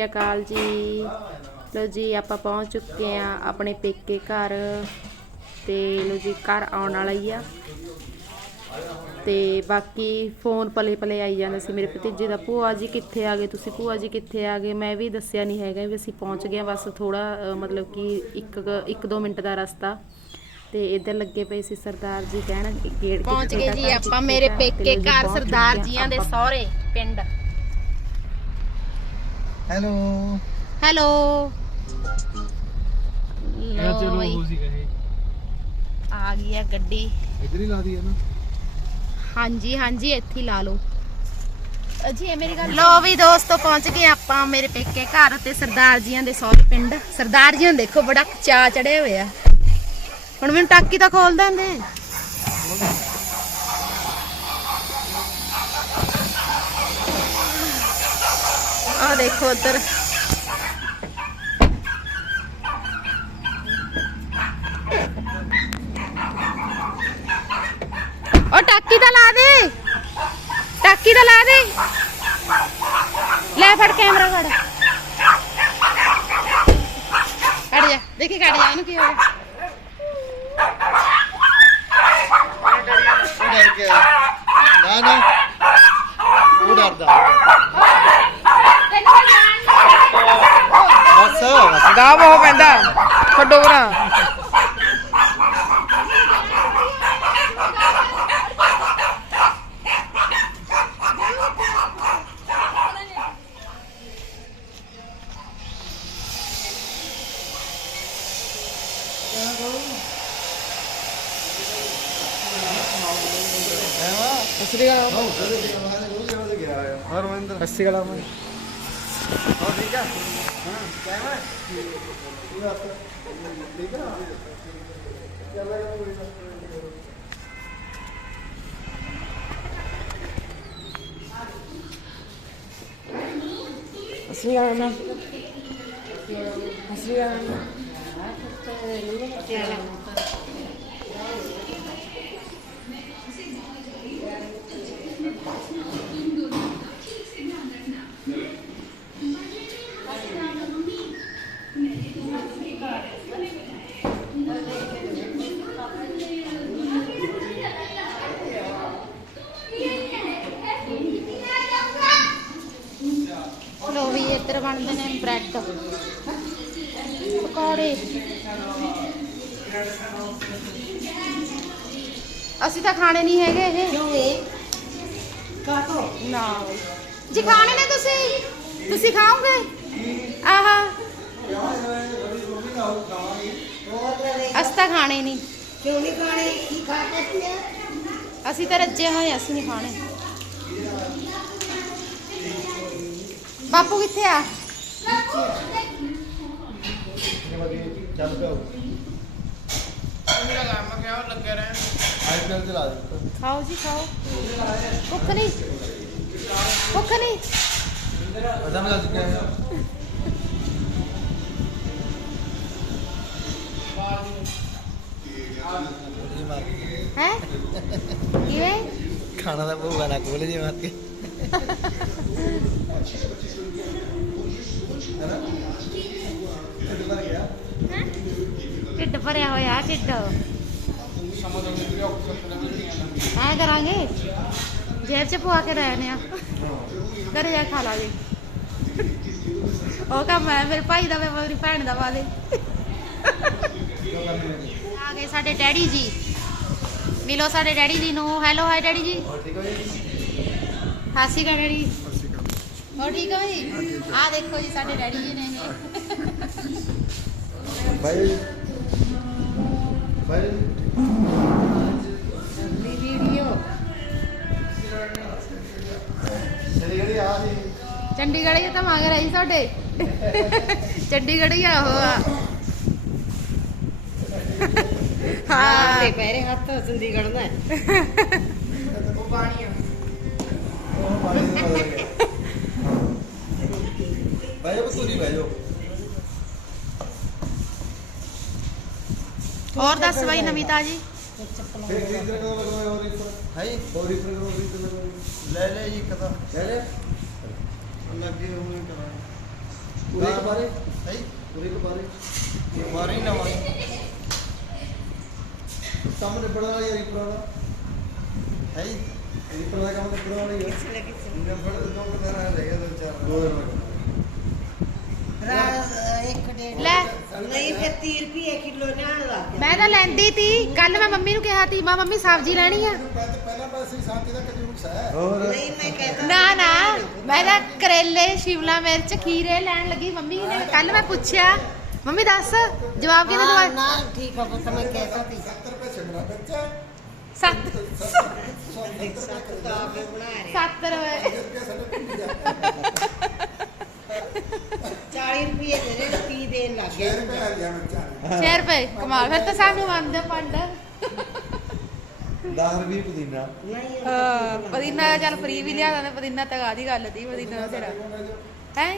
ਸ੍ਰੀ ਅਕਾਲ ਜੀ। ਲੋ ਜੀ ਆਪਾਂ ਪਹੁੰਚ ਚੁੱਕੇ ਆ ਆਪਣੇ ਪੇਕੇ ਘਰ। ਤੇ ਲੋ ਜੀ ਘਰ ਆਉਣ ਵਾਲਾ ਹੀ ਆ। ਤੇ ਬਾਕੀ ਫੋਨ ਪਲੇ ਪਲੇ ਆਈ ਜਾਂਦਾ ਸੀ ਮੇਰੇ ਭਤੀਜੇ ਦਾ ਭੂਆ ਜੀ ਕਿੱਥੇ ਆ ਗਏ ਤੁਸੀਂ? ਭੂਆ ਜੀ ਕਿੱਥੇ ਆ ਗਏ? ਮੈਂ ਵੀ ਦੱਸਿਆ ਨਹੀਂ ਹੈਗਾ ਵੀ ਅਸੀਂ ਪਹੁੰਚ ਗਏ ਬਸ ਥੋੜਾ ਮਤਲਬ ਕਿ ਇੱਕ ਕੁ- ਇੱਕ ਦੋ ਮਿੰਟ ਦਾ ਰਸਤਾ। ਤੇ ਇੱਧਰ ਲੱਗੇ ਪਏ ਸੀ ਸਰਦਾਰ ਜੀ ਕਹਿਣ ਕਿ ਗੇਟ ਪਹੁੰਚ ਗਏ ਜੀ ਆਪਾਂ ਮੇਰੇ ਪੇਕੇ ਘਰ ਸਰਦਾਰ ਜੀਆਂ ਦੇ ਸਹੁਰੇ ਪਿੰਡ। ਹੈਲੋ ਹੈਲੋ ਕਿਆ ਚਲੋ ਲੋ ਬਈ, ਹੋ ਸੀ ਕਹੇ ਆ ਗਈ ਆ ਗੱਡੀ। ਇਧਰ ਹੀ ਲਾ ਦੀ ਹੈ ਨਾ। ਹਾਂਜੀ ਹਾਂਜੀ ਇੱਥੇ ਹੀ ਲਾ ਲਓ। ਇਹ ਮੇਰੀ ਗੱਲ ਲੋ ਵੀ ਦੋਸਤੋ ਪਹੁੰਚ ਗਏ ਆਪਾਂ ਮੇਰੇ ਪੇਕੇ ਘਰ ਤੇ ਸਰਦਾਰ ਜੀਆਂ ਦੇ ਸਹੁਰੇ ਪਿੰਡ। ਸਰਦਾਰ ਜੀਆਂ ਦੇਖੋ ਬੜਾ ਚਾ ਚੜੇ ਹੋਏ ਆ ਹੁਣ ਮੈਨੂੰ ਟਾਕੀ ਤਾਂ ਖੋਲ ਦਿੰਦੇ। ਆ ਦੇਖੋ ਉਧਰ। ਉਹ ਟਾਕੀ ਤਾਂ ਲਾ ਦੇ। ਟਾਕੀ ਤਾਂ ਲਾ ਦੇ। ਲੈ ਫੜ ਕੈਮਰਾ ਫੜ। ਕੱਢ ਜਾ। ਦੇਖੀ ਕੱਢ ਜਾ ਇਹਨੂੰ ਕੀ ਹੋ ਗਿਆ। ਨਾ ਨਾ। ਉਹ ਡਰਦਾ ਬਸ ਦਾ ਬਹੁਤ ਪੈਂਦਾ। ਛੱਡੋ ਭਰਾ। ਸਸਰੀ ਗਾਲ ਹਰਮਿੰਦਰ ਸਸਰੀ ਗਾਲ ਹੋ ਠੀਕ ਆ ਹਾਂ ਕਿਵੇਂ ਠੀਕ ਆ ਸਸਰੀ ਗਾਲ ਨਾ ਸਸਰੀ ਗਾਲ ਲੋ ਵੀ ਇੱਧਰ ਬਣਦੇ ਨੇ ਬ੍ਰੈਡ। ਪਕੌੜੇ। ਅਸੀਂ ਤਾਂ ਖਾਣੇ ਨਹੀਂ ਹੈਗੇ ਇਹ। ਕਿਉਂ ਕਾਹਤੋਂ ਨਾ। ਬਈ। ਜੀ ਖਾਣੇ ਨੇ ਤੁਸੀਂ ਤੁਸੀਂ ਖਾਓਗੇ? ਆਹਾ। ਅਸੀਂ ਤਾਂ ਖਾਣੇ ਨਹੀਂ। ਕਿਉਂ ਨਹੀਂ ਖਾਣੇ? ਕੀ ਖਾ ਕੇ ਪੀਆ ਅਸੀਂ ਤਾਂ ਰੱਜੇ ਹੋਏ ਹਾਂ, ਅਸੀਂ ਨਹੀਂ ਖਾਣੇ। ਬਾਪੂ ਕਿੱਥੇ ਆ? ਖਾਓ ਜੀ ਖਾਓ। ਭੁੱਖ ਨਹੀਂ। ਭੁੱਖ ਨਹੀਂ। ਹੈ? ਕਿਵੇਂ? ਖਾਣਾ ਦਾ ਭੂਆ ਨਾ ਕੋਲ ਜੇ ਮਾਰ ਕੇ ਢਿੱਡ ਭਰਿਆ ਹੋਇਆ, ਢਿੱਡ। ਐ ਕਰਾਂਗੇ, ਜੇਬ ਚ ਪਵਾ ਕੇ ਰਹਿਣੇ ਆ ਘਰੇ ਜਾ ਖਾ ਲਾਂਗੇ। ਉਹ ਕੰਮ ਹੈ, ਮੇਰੇ ਭਾਈ ਦਾ ਮੈਂ ਮੇਰੀ ਭੈਣ ਦਾ ਪਾ ਦੇ। ਆ ਗਏ ਸਾਡੇ ਡੈਡੀ ਜੀ। ਮਿਲੋ ਸਾਡੇ ਡੈਡੀ ਜੀ ਨੂੰ। ਹੈਲੋ ਹਾਈ ਡੈਡੀ ਜੀ। ਹੋਰ ਠੀਕ ਹੋ ਜੀ ਹਾਸੀ ਕਾ ਡੈਡੀ। ਹੋ ਠੀਕ ਹੋ ਜੀ ਆ ਦੇਖੋ ਜੀ ਸਾਡੇ ਡੈਡੀ ਜੀ ਨੇ ਇਹ। ਬਾਈ। ਬਾਈ। ਦੀ ਵੀਡੀਓ। ਗੜੀ ਆ ਸੀ ਚੰਡੀਗੜ੍ਹ ਹੀ ਤਾਂ ਮੰਗ ਰਹੀ ਤੁਹਾਡੇ। ਚੰਡੀਗੜ੍ਹ ਹੀ ਆ ਉਹ ਆ। ਹਾਂ ਤੇ ਪੈਰੇ ਹੱਥ ਚੰਡੀਗੜ੍ਹ ਦਾ। ਉਹ ਬਾਈ ਬਾਈ ਬਸੂਰੀ ਬਾਈ ਜੋ ਹੋਰ ਦੱਸ ਬਾਈ ਨਮਿਤਾ ਜੀ ਫਿਰ ਰੀਦਰ ਕਦੋਂ ਲੱਗਣਾ ਹੋਰ ਰੀਦਰ ਹੈ ਹੋਰ ਰੀਦਰ ਕਦੋਂ ਰੀਦਰ ਲੈ ਲੈ ਜੀ ਕਦਾ ਲੈ ਲੈ। ਲੱਗੇ ਹੋਏ ਕਰਾਂਗੇ। ਪੂਰੇ ਕਬਾਰੇ ਹੈ ਪੂਰੇ ਕਬਾਰੇ ਕਬਾਰੇ ਹੀ ਨਵਾਂ। ਸਾਹਮਣੇ ਬੜਾ ਵਾਲਾ ਯਾਰੀ ਪੁਰਾਣਾ। ਹੈ ਇਹ ਪੁਰਾਣਾ ਕੰਮ ਤਾਂ ਪੁਰਾਣਾ ਹੀ ਹੈ ਮੈਂ ਬੜਾ ਕੰਮ ਕਰਨਾ ਰਹਿ ਗਿਆ ਦੋ ਚਾਰ। ਦੋ ਲੈ। ਨਹੀਂ ਫਿਰ 30 ਰੁਪਏ ਕਿਲੋ ਲਿਆਣ ਦਾ ਮੈਂ ਤਾਂ ਲੈਂਦੀ ਤੀ। ਕੱਲ ਮੈਂ ਮੰਮੀ ਨੂੰ ਕਿਹਾ ਤੀ ਮਾਂ ਮੰਮੀ ਸਬਜ਼ੀ ਲੈਣੀ ਆ। ਪਹਿਲਾਂ ਪੈਸੇ ਸ਼ਾਂਤੀ ਦਾ ਕਦੀ ਨੁਕਸਾ ਹੈ। ਹੋਰ? ਨਹੀਂ ਮੈਂ ਕਹਿੰਦਾ ਨਾ ਨਾ। ਮੈਂ ਤਾਂ ਕਰੇਲੇ ਸ਼ਿਮਲਾ ਮਿਰਚ ਖੀਰੇ ਲੈਣ ਲੱਗੀ ਮੰਮੀ ਨੇ। ਕੱਲ ਮੈਂ ਪੁੱਛਿਆ ਮੰਮੀ ਦੱਸ ਜਵਾਬ ਕਿਹਨੇ ਦਵਾ ਨਾ ਠੀਕ ਆ ਪੁੱਤ ਮੈਂ ਕਹਿਤਾ ਤੀ। 70 ਰੁਪਏ ਛਗਣਾ ਬੱਚਾ ਸੱਤ। ਤਾਂ ਆਪੇ ਬਣਾ ਰਹੇ। 70 ਰੁਪਏ। ਰੁਪਏ 40 ਰੁਪਏ ਦੇ ਰਹੇ 30 ਦੇਣ ਲੱਗ ਗਏ। 6 ਰੁਪਏ ਆ ਗਿਆ ਬੱਚਾ 6 ਰੁਪਏ ਕਮਾਲ ਫਿਰ ਤਾਂ ਸਾਨੂੰ ਮੰਨਦੇ ਪੰਡ। 10 ਰੁਪਏ ਪੁਦੀਨਾ। ਨਹੀਂ ਹਾਂ ਪਦੀਨਾ ਚੱਲ ਫਰੀ ਵੀ ਲਿਆ ਦਿੰਦੇ ਪਦੀਨਾ ਤਾਂ ਆਦੀ ਗੱਲ ਦੀ ਪਦੀਨਾ ਤੇਰਾ। ਹੈ?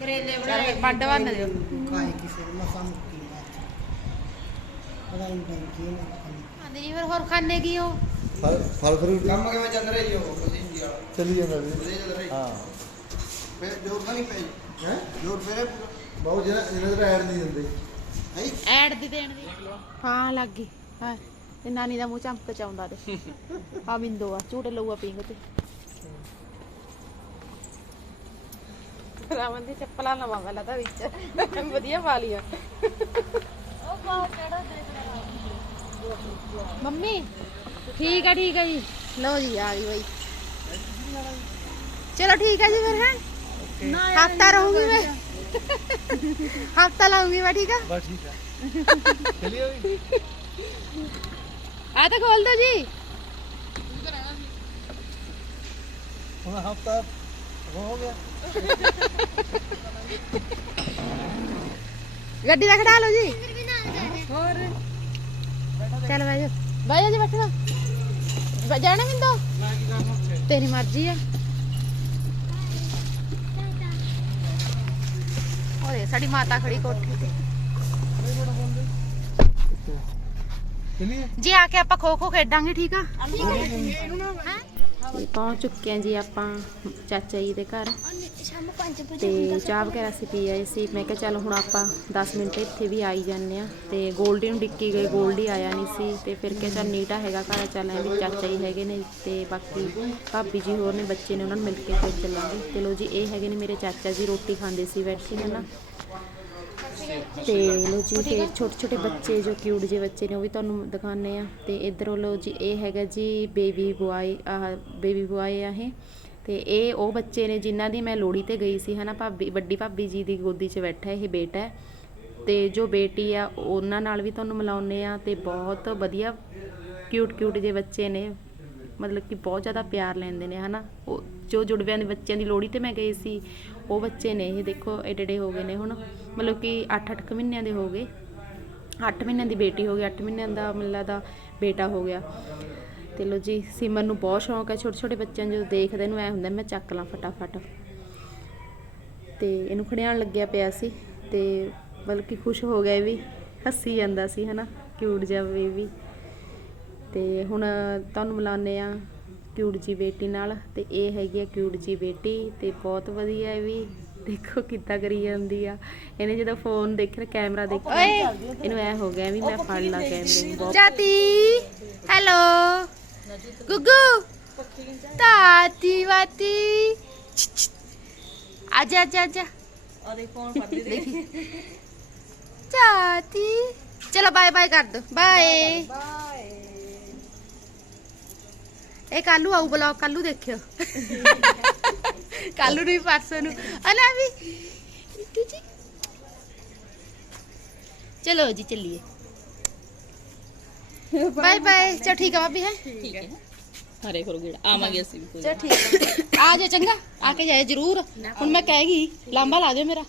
ਕਰੇਲੇ ਬਣਾਏ। ਪੰਡ ਬੰਨ ਦਿਓ ਕਾਏ ਕਿਸੇ ਨੂੰ ਮਸਾ ਮੁੱਕੀ ਲੈ ਪਤਾ ਨਹੀਂ ਕੀ ਨਾ ਖਾਣੀ। ਹਾਂਜੀ ਜੀ ਫਿਰ ਹੋਰ ਖਾਣੇ ਕੀ ਹੋ? ਫਲ ਫਲ ਫਰੂਟ ਕੰਮ ਕਿਵੇਂ ਚੱਲ ਰਿਹਾ ਜੀ ਉਹ? ਤੁਸੀਂ ਜੀ ਵਾਲਾ ਚੱਲੀ ਜਾਂਦਾ ਵੀ ਵਧੀਆ ਚੱਲ ਰਿਹਾ ਹਾਂ। ਫਿਰ ਜੋਰ ਤਾਂ ਨਹੀਂ ਪਈ ਹੈ? ਜੋਰ ਫੇਰੇ ਬਹੁਤ ਜਿਹੜਾ ਇਹਨਾਂ ਦਾ ਐਡ ਨਹੀਂ ਦਿੰਦੇ। ਹੈ? ਐਡ ਦੀ ਦੇਣ ਦੀ। ਹਾਂ ਲੱਗ ਗਈ। ਹਾਂ ਤੇ ਨਾਨੀ ਦਾ ਮੂੰਹ ਚਮਕ ਚ ਆਉਂਦਾ ਦੇ ਆ ਬਿੰਦੋ ਆ ਝੂਟੇ ਲਊਆ ਪਿੰਗ ਤੇ। ਰਾਵਣ ਦੀ ਚੱਪਲਾਂ ਲਵਾਂ ਪਹਿਲਾਂ ਤਾਂ ਵਿੱਚ। ਵਧੀਆ ਪਾ ਲੀਆਂ ਮੰਮੀ ਠੀਕ ਆ ਠੀਕ ਆ ਜੀ। ਲਓ ਜੀ ਆ ਗਈ ਬਈ। ਚਲੋ ਠੀਕ ਆ ਜੀ ਫਿਰ ਹੈ? ਹਫਤਾ ਰਹੂੰਗੀ ਮੈਂ। ਹਫਤਾ ਲਾਉਂਗੀ ਮੈਂ ਠੀਕ ਆ? ਬਸ ਠੀਕ ਹੈ ਚਲਿਏ ਵੀ। ਆ ਤਾਂ ਖੋਲ ਦੋ ਜੀ। ਹੁਣ ਹਫਤਾ ਹੋ ਗਿਆ। ਗੱਡੀ ਦਾ ਖੜਾ ਲਓ ਜੀ। ਹੋਰ। ਚੱਲ ਬਹਿ ਜਾ ਬਹਿ ਜਾ ਜੀ ਬੈਠਣਾ। ਬ- ਜਾਣਾ ਮਿੰਦੋ ਤੇਰੀ ਮਰਜ਼ੀ ਆ। ਓਏ ਸਾਡੀ ਮਾਤਾ ਖੜੀ ਕੋਠੇ ਤੇ। ਜੀ ਆ ਕੇ ਆਪਾਂ ਖੋ ਖੋ ਖੇਡਾਂਗੇ, ਠੀਕ ਆ? ਪਹੁੰਚ ਚੁੱਕੇ ਹਾਂ ਜੀ ਆਪਾਂ ਚਾਚਾ ਜੀ ਦੇ ਘਰ। ਤੇ ਚਾਹ ਵਗੈਰਾ ਸੀ ਪੀ ਆਏ ਸੀ। ਮੈਂ ਕਿਹਾ ਚੱਲ ਹੁਣ ਆਪਾਂ 10 ਮਿੰਟ ਇੱਥੇ ਵੀ ਆਈ ਜਾਂਦੇ ਆ ਤੇ ਗੋਲਡੀ ਨੂੰ ਡਿੱਕੀ ਗਏ ਗੋਲਡੀ ਆਇਆ ਨਹੀਂ ਸੀ। ਤੇ ਫਿਰ ਕਿਹਾ ਚੱਲ ਨੀਟਾ ਹੈਗਾ ਘਰ, ਚੱਲ ਐ ਵੀ ਚਾਚਾ ਜੀ ਹੈਗੇ ਨੇ। ਤੇ ਬਾਕੀ ਭਾਬੀ ਜੀ ਹੋਰ ਨੇ, ਬੱਚੇ ਨੇ, ਉਹਨਾਂ ਨੂੰ ਮਿਲ ਕੇ ਫਿਰ ਚੱਲਾਂਗੇ। ਤੇ ਲੋ ਜੀ, ਇਹ ਹੈਗੇ ਨੇ ਮੇਰੇ ਚਾਚਾ ਜੀ, ਰੋਟੀ ਖਾਂਦੇ ਸੀ ਬੈਠੇ ਨੇ ਨਾ। ਤੇ ਲੋ ਜੀ ਫਿਰ ਛੋਟੇ ਛੋਟੇ ਬੱਚੇ ਜੋ ਕਿਊਟ ਜਿਹੇ ਬੱਚੇ ਨੇ, ਉਹ ਵੀ ਤੁਹਾਨੂੰ ਦਿਖਾਣੇ ਆ ਤੇ ਇਧਰੋਂ ਲੋ ਜੀ, ਇਹ ਹੈਗਾ ਜੀ ਬੇਬੀ ਬੁਆਏ ਆਹ ਬੇਬੀ ਬੁਆਏ ਆ ਇਹ। ਤੇ ਇਹ ਉਹ ਬੱਚੇ ਨੇ ਜਿਨ੍ਹਾਂ ਦੀ ਮੈਂ ਲੋਹੜੀ ਤੇ ਗਈ ਸੀ, ਹਨਾ ਭਾਬੀ, ਵੱਡੀ ਭਾਬੀ ਜੀ ਦੀ ਗੋਦੀ 'ਚ ਬੈਠਾ ਇਹ ਬੇਟਾ ਹੈ। ਤੇ ਜੋ ਬੇਟੀ ਆ, ਉਹਨਾਂ ਨਾਲ ਵੀ ਤੁਹਾਨੂੰ ਮਿਲਾਉਨੇ ਆ ਤੇ ਬਹੁਤ ਵਧੀਆ ਕਿਊਟ ਕਿਊਟ ਜਿਹੇ ਬੱਚੇ ਨੇ। ਮਤਲਬ ਕਿ ਬਹੁਤ ਜ਼ਿਆਦਾ ਪਿਆਰ ਲੈਂਦੇ ਨੇ, ਹਨਾ? ਉਹ ਜੋ ਜੁੜਵਿਆਂ ਦੇ ਬੱਚਿਆਂ ਦੀ ਲੋਹੜੀ ਤੇ ਮੈਂ ਗਈ ਸੀ, ਉਹ ਬੱਚੇ ਨੇ, ਇਹ ਦੇਖੋ ਏਡੇ ਏਡੇ ਹੋ ਗਏ ਨੇ ਹੁਣ। ਮਤਲਬ ਕਿ 8-8 ਮਹੀਨਿਆਂ ਦੇ ਹੋ ਗਏ। 8 ਮਹੀਨਿਆਂ ਦੀ ਬੇਟੀ ਹੋ ਗਈ 8 ਮਹੀਨਿਆਂ ਦਾ ਮਤਲਬ ਦਾ ਬੇਟਾ ਹੋ ਗਿਆ। ਤੇ ਲੋ ਜੀ ਸਿਮਰ ਨੂੰ ਬਹੁਤ ਸ਼ੌਂਕ ਹੈ ਛੋਟੇ ਛੋਟੇ ਬੱਚਿਆਂ ਨੂੰ ਜਦੋਂ ਦੇਖਦੇ ਨੂੰ ਐ ਹੁੰਦਾ, ਮੈਂ ਚੱਕ ਲਾਂ ਫਟਾਫਟ। ਤੇ ਇਹਨੂੰ ਖੜਿਆਣ ਲੱਗਿਆ ਪਿਆ ਸੀ, ਤੇ ਬਲਕਿ ਖੁਸ਼ ਹੋ ਗਏ ਵੀ। ਹੱਸੀ ਜਾਂਦਾ ਸੀ, ਹਨਾ? ਕਿਊਟ ਜਿਹਾ ਬੇਬੀ ਤੇ ਹੁਣ ਤੁਹਾਨੂੰ ਮਿਲਾਉਂਦੇ ਆ ਕਿਊਟ ਜੀ ਬੇਟੀ ਨਾਲ ਤੇ ਇਹ ਹੈਗੀ ਆ ਕਿਊਟ ਜੀ ਬੇਟੀ ਤੇ ਬਹੁਤ ਵਧੀਆ ਹੈ ਵੀ। ਦੇਖੋ ਕਿੱਦਾਂ ਕਰੀ ਜਾਂਦੀ ਆ। ਇਹਨੇ ਜਦੋਂ ਫੋਨ ਦੇਖਿਆ ਕੈਮਰਾ ਦੇਖਿਆ ਇਹਨੂੰ ਐ ਹੋ ਗਿਆ ਵੀ ਮੈਂ ਫੜ ਲਾ ਕੈਮਰੇ ਨੂੰ। ਬਹੁਤ ਜਾਤੀ ਹੈਲੋ। ਗੁੱਗੂ। ਤਾਤੀ ਵਾਤੀ। ਆਜਾ ਆਜਾ ਆਜਾ ਅਰੇ ਫੋਨ ਫੜ ਦੇਖੀ। ਜਾਤੀ ਚਲੋ ਬਾਏ ਬਾਏ ਕਰ ਦੋ। ਬਾਏ ਇਹ ਕੱਲੂ ਆਊ ਬਲੌਗ ਕੱਲੂ ਦੇਖਿਓ ਕੱਲੂ ਨੂੰ ਵੀ ਪਰਸੋਂ ਨੂੰ ਅਲਾ ਵੀ ਇੱਟੂ ਜੀ ਚਲੋ ਜੀ ਚੱਲੀਏ ਬਾਏ ਬਾਏ ਚਲ ਠੀਕ ਆ ਭਾਬੀ ਹੈ ਹਰੇ ਕਰੋ ਗੇੜਾ ਆਵਾਂਗੇ ਅਸੀਂ ਵੀ ਕੋਈ ਚਲ ਠੀਕ ਆ ਆ ਜਾ ਚੰਗਾ ਆ ਕੇ ਜਾਏ ਜਰੂਰ ਹੁਣ ਮੈਂ ਕਹਿ ਗਈ ਲਾਂਬਾ ਲਾ ਦਿਓ ਮੇਰਾ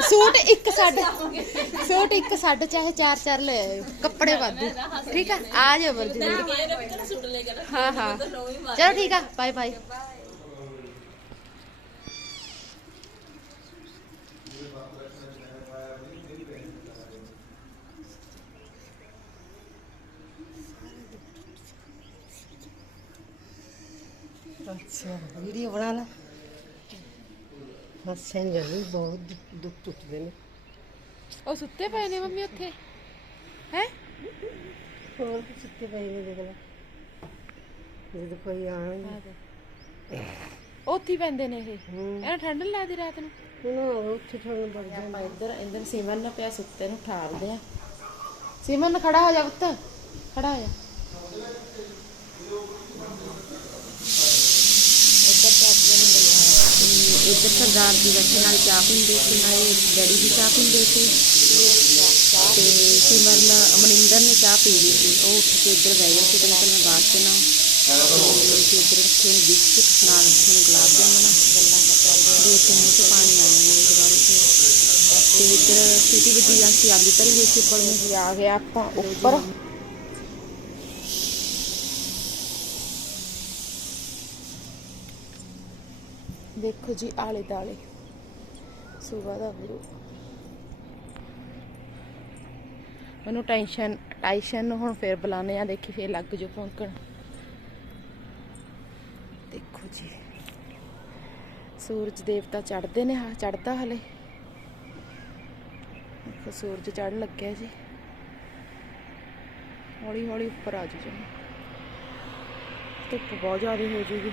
ਸੂਟ ਇੱਕ ਛੱਡ ਸੂਟ ਇੱਕ ਛੱਡ ਚਾਹੇ ਚਾਰ ਚਾਰ ਲੈ ਆਇਓ। ਕੱਪੜੇ ਵਾਧੂ। ਠੀਕ ਆ? ਆ ਜਾਓ ਬਰ ਜਰੂਰ ਹਾਂ ਹਾਂ। ਚਲੋ ਠੀਕ ਆ। Bye bye. ਅੱਛਾ ਵੀਡੀਓ ਬਣਾ ਲੈ ਹੱਸਣ ਜਾਂਦੇ ਬਹੁਤ ਦੁੱਖ- ਟੁੱਟਦੇ ਨੇ। ਉਹ ਸੁੱਤੇ ਪਏ ਨੇ ਮੰਮੀ ਉੱਥੇ? ਹੈ? ਹੋਰ ਵੀ ਸੁੱਤੇ ਪਏ ਨੇ ਦੇਖ ਲੈ। ਜਦੋਂ ਕੋਈ ਆਣ ਉੱਥੇ ਪੈਂਦੇ ਨੇ ਇਹ। ਇਹਨਾਂ ਠੰਡ ਨੀ ਲੱਗਦੀ ਰਾਤ ਨੂੰ? ਨਾ ਉੱਥੇ ਤੁਹਾਨੂੰ ਬੜ ਜਾਂਦਾ ਇੱਧਰ ਇੱਧਰ ਸਿਮਰਨ ਨੇ ਪਿਆ ਸੁੱਤੇ ਨੂੰ ਠਾਰਦੇ ਆ। ਸਿਮਰਨ ਖੜਾ ਹੋ ਜਾ ਪੁੱਤ। ਖੜਾ ਹੋ ਜਾ ਇੱਧਰ ਚਾਚੀਆਂ ਨੇ ਬਣਾਇਆ ਤੇ ਇੱਧਰ ਸਰਦਾਰ ਜੀ ਬੈਠੇ, ਨਾਲ ਚਾਹ ਪੀਂਦੇ ਸੀ, ਨਾਲੇ ਡੈਡੀ ਵੀ ਚਾਹ ਪੀਂਦੇ ਸੀ। ਤੇ ਸਿਮਰਨ ਮਨਿੰਦਰ ਨੇ ਚਾਹ ਪੀ ਲਈ ਸੀ। ਉਹ ਉੱਠ ਕੇ ਇੱਧਰ ਬਹਿ ਗਿਆ ਸੀ ਤੇ ਮੈਂ ਬਾਅਦ ਚ ਨਾ ਤੇ ਇੱਧਰ ਰੱਖੇ ਨੇ ਬਿਸਕੁਟ, ਨਾਲ ਰੱਖੇ ਨੇ ਗੁਲਾਬ ਜਾਮਣ। ਦੋ ਚਮਚ ਪਾਣੀ ਆਇਆ ਮੇਰੇ ਦੁਬਾਰਾ ਤੇ ਇੱਧਰ ਸਿਟੀ ਵੱਜੀ ਜਾਂ ਸੀ, ਆਲੂ ਤਰੇ ਹੋਏ ਸੀ ਉੱਪਰ ਨੂੰ ਆ ਗਿਆ ਆਪਾਂ ਉੱਪਰ। ਦੇਖੋ ਜੀ, ਆਲੇ ਦਾਲੇ ਸਵੇਰ ਦਾ ਵੀਰੂ ਮੈਨੂੰ ਟੈਨਸ਼ਨ ਟੈਨਸ਼ਨ ਨੂੰ ਹੁਣ ਫੇਰ ਬੁਲਾਣੇ ਆ ਦੇਖੀ ਫੇਰ ਲੱਗ ਜੋ ਭੌਂਕਣ। ਦੇਖੋ ਜੀ, ਸੂਰਜ ਦੇਵਤਾ ਚੜਦੇ ਨੇ ਹਾਂ, ਚੜ੍ਹਦਾ ਹਲੇ। ਦੇਖੋ, ਸੂਰਜ ਚੜ੍ਹਨ ਲੱਗਿਆ ਜੀ। ਹੌਲੀ ਹੌਲੀ ਉੱਪਰ ਆ ਜੂ ਜੀ। ਧੁੱਪ ਬਹੁਤ ਜ਼ਿਆਦਾ ਹੋ ਜੂਗੀ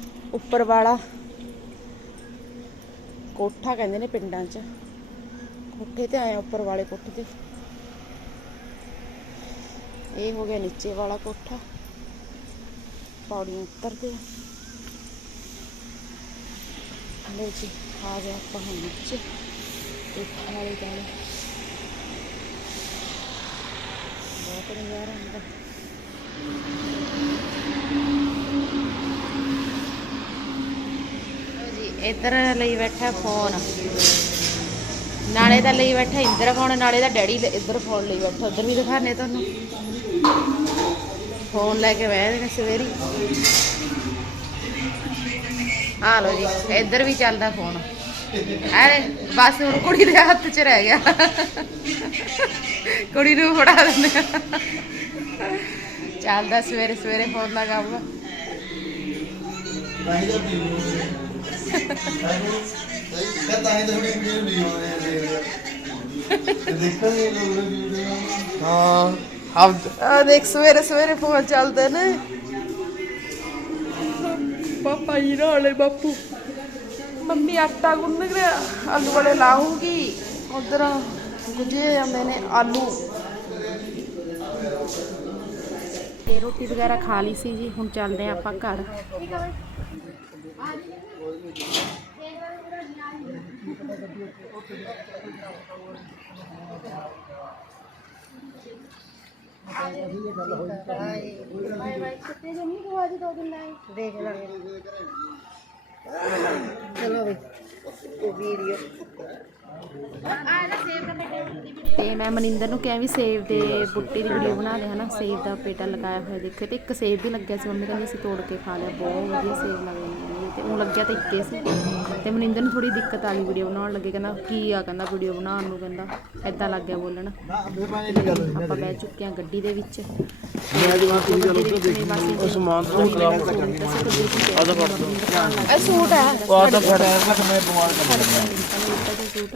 ਉੱਪਰ ਵਾਲਾ। ਕੋਠਾ ਕਹਿੰਦੇ ਨੇ ਪਿੰਡਾਂ 'ਚ। ਕੋਠੇ ਤੇ ਆਏ ਉੱਪਰ ਵਾਲੇ ਕੋਠੇ ਤੇ। ਇਹ ਹੋ ਗਿਆ ਨੀਚੇ ਵਾਲਾ ਕੋਠਾ। ਪੌੜੀਆਂ ਉਤਰਦੇ ਆ ਲੋ ਜੀ, ਆ ਗਿਆ ਆਪਾਂ ਹੁਣ ਨੀਚੇ। ਕੋਠੇ ਵਾਲੇ ਦਾਲੇ ਬਹੁਤ ਨਜ਼ਾਰਾ ਹੁੰਦਾ ਲਓ ਜੀ ਇੱਧਰ ਲਈ ਬੈਠਾ ਫੋਨ। ਨਾਲੇ ਦਾ ਲਈ ਬੈਠਾ ਇੰਦਰ ਫੋਨ, ਨਾਲੇ ਦਾ ਡੈਡੀ ਇੱਧਰ ਫੋਨ ਲਈ ਬੈਠਾ। ਉੱਧਰ ਵੀ ਦਿਖਾਣੇ ਤੁਹਾਨੂੰ। ਫੋਨ ਲੈ ਕੇ ਬਹਿ ਨੇ ਸਵੇਰੀ। ਆ ਲੋ ਜੀ, ਇੱਧਰ ਵੀ ਚੱਲਦਾ ਫੋਨ। ਅਰੇ, ਬਸ ਹੁਣ ਕੁੜੀ ਦੇ ਹੱਥ 'ਚ ਰਹਿ ਗਿਆ। ਕੁੜੀ ਨੂੰ ਫੜਾ ਦਿੰਦੇ ਚੱਲਦਾ ਸਵੇਰੇ ਸਵੇਰੇ ਫੋਨ ਦਾ ਕੰਮ। ਮੈਂ ਤਾਂ ਹੀ ਤਾਂ ਥੋੜੀ ਵੀਡੀਓ ਨਹੀਂ ਹੋ ਰਹੀ ਹੈ ਦੇਖਣ ਨਹੀਂ ਲੋਕ ਵੀਡੀਓ ਹਾਂ ਹਫਤ ਆ ਦੇਖ ਸਵੇਰੇ ਸਵੇਰੇ ਫੋਨ ਚੱਲਦੇ ਨੇ। ਪਾਪਾ ਜੀ ਨਾਲੇ ਬਾਪੂ। ਮੰਮੀ ਆਟਾ ਗੁੰਨ ਰਿਹਾ ਆਲੂ ਵਾਲੇ ਲਾਉਂਗੀ ਉਧਰ ਗੁਜੇ ਜਾਂਦੇ ਨੇ ਆਲੂ। ਤੇ ਰੋਟੀ ਵਗੈਰਾ ਖਾ ਲਈ ਸੀ ਜੀ ਹੁਣ ਚੱਲਦੇ ਆ ਆਪਾਂ ਘਰ ਦੇਖ ਲਾਂਗੇ ਚਲੋ ਵੀ ਇਹ ਵੀਡੀਓ ਤੇ ਮੈਂ ਮਨਿੰਦਰ ਨੂੰ ਕਿਹਾ ਵੀ ਸੇਬ ਦੇ ਬੁੱਟੇ ਦੀ ਵੀਡੀਓ ਬਣਾ ਦੇ, ਹਨਾ? ਸੇਬ ਦਾ ਪੇਟਾ ਲਗਾਇਆ ਹੋਇਆ ਦੇਖੇ ਤੇ ਇੱਕ ਸੇਬ ਵੀ ਲੱਗਿਆ ਸੀ ਮੰਮੀ ਕਹਿੰਦੀ ਅਸੀਂ ਤੋੜ ਕੇ ਖਾ ਲਿਆ, ਬਹੁਤ ਵਧੀਆ ਸੇਬ ਲੱਗਦੇ ਤੇ ਉਹ ਲੱਗਿਆ ਤਾਂ ਇੱਕੇ ਸੀ। ਤੇ ਮਨਿੰਦਰ ਨੂੰ ਥੋੜੀ ਦਿੱਕਤ ਆ ਗਈ ਵੀਡੀਓ ਬਣਾਉਣ ਲੱਗੇ ਕਹਿੰਦਾ ਕੀ ਆ? ਕਹਿੰਦਾ ਵੀਡੀਓ ਬਣਾਉਣ ਨੂੰ ਕਹਿੰਦਾ ਐਦਾਂ ਲੱਗ ਗਿਆ ਬੋਲਣ। ਆਪਾਂ ਬਹਿ ਚੁੱਕੇ ਹਾਂ ਗੱਡੀ ਦੇ ਵਿੱਚ। ਮੈਂ ਜਵਾਨ ਤੁਸੀਂ ਚਲੋ ਉੱਧਰ ਦੇਖੀ। ਉਹ ਸਮਾਨ ਤੋਂ ਖਰਾਬ ਆਦਾ ਫੜ ਸੂਟ ਹੈ। ਆ ਤਾਂ ਫੜ ਐਸਾ ਕਿ ਮੈਂ ਬਿਮਾਰ ਕਰ ਸੂਟ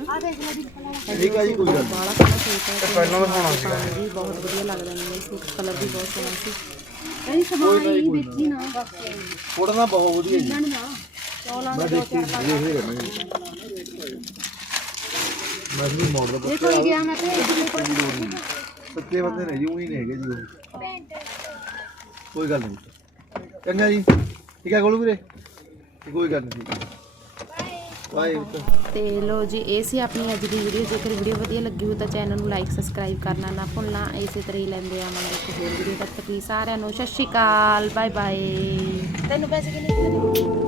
ਠੀਕ ਹੈ। ਜੀ। ਕੋਈ ਗੱਲ ਬਾਲਾ ਸੋਹਣਾ ਸੂਟ ਹੈ ਪਹਿਲਾਂ ਸੀਗਾ। ਜੀ ਬਹੁਤ ਵਧੀਆ ਲੱਗਦਾ ਮੈਨੂੰ ਸੂਟ ਕਲਰ ਵੀ ਬਹੁਤ ਸੋਹਣਾ ਸੀ। ਫੋਟੋ ਬਹੁਤ ਵਧੀਆ ਜੀ। ਮੈਂ ਦੇਖੀ ਇਹ ਹੀ ਰਹਿਣਾ ਮੈਂ। ਵੀ ਮੋੜਦਾ ਇਹ ਕੋਈ ਗਿਆ ਮੈਂ ਤੇ ਸੱਚੇ ਬੰਦੇ ਨੇ ਜੀ ਉਹੀ ਨਹੀਂ ਹੈਗੇ ਜੀ ਉਹ। ਕੋਈ ਗੱਲ ਨਹੀਂ। ਚੰਗਾ ਜੀ। ਠੀਕ ਹੈ ਗੋਲੂ ਵੀਰੇ? ਕੋਈ ਗੱਲ ਨਹੀਂ। ਤੇ ਲੋ ਜੀ, ਇਹ ਸੀ ਆਪਣੀ ਅੱਜ ਦੀ ਵੀਡੀਓ ਜੇਕਰ ਵੀਡੀਓ ਵਧੀਆ ਲੱਗੀ ਹੋ ਤਾਂ ਚੈਨਲ ਨੂੰ ਲਾਈਕ ਸਬਸਕ੍ਰਾਈਬ ਕਰਨਾ ਨਾ ਭੁੱਲਣਾ। ਇਸੇ ਤਰ੍ਹਾਂ ਹੀ ਲੈਂਦੇ ਆਵਾਂਗੇ ਇੱਕ ਹੋਰ ਵੀਡੀਓ ਤੱਕ ਲਈ ਸਾਰਿਆਂ ਨੂੰ। ਸਤਿ ਸ਼੍ਰੀ ਅਕਾਲ ਬਾਏ ਬਾਏ ਤੈਨੂੰ ਪੈਸੇ ਕਿੰਨੇ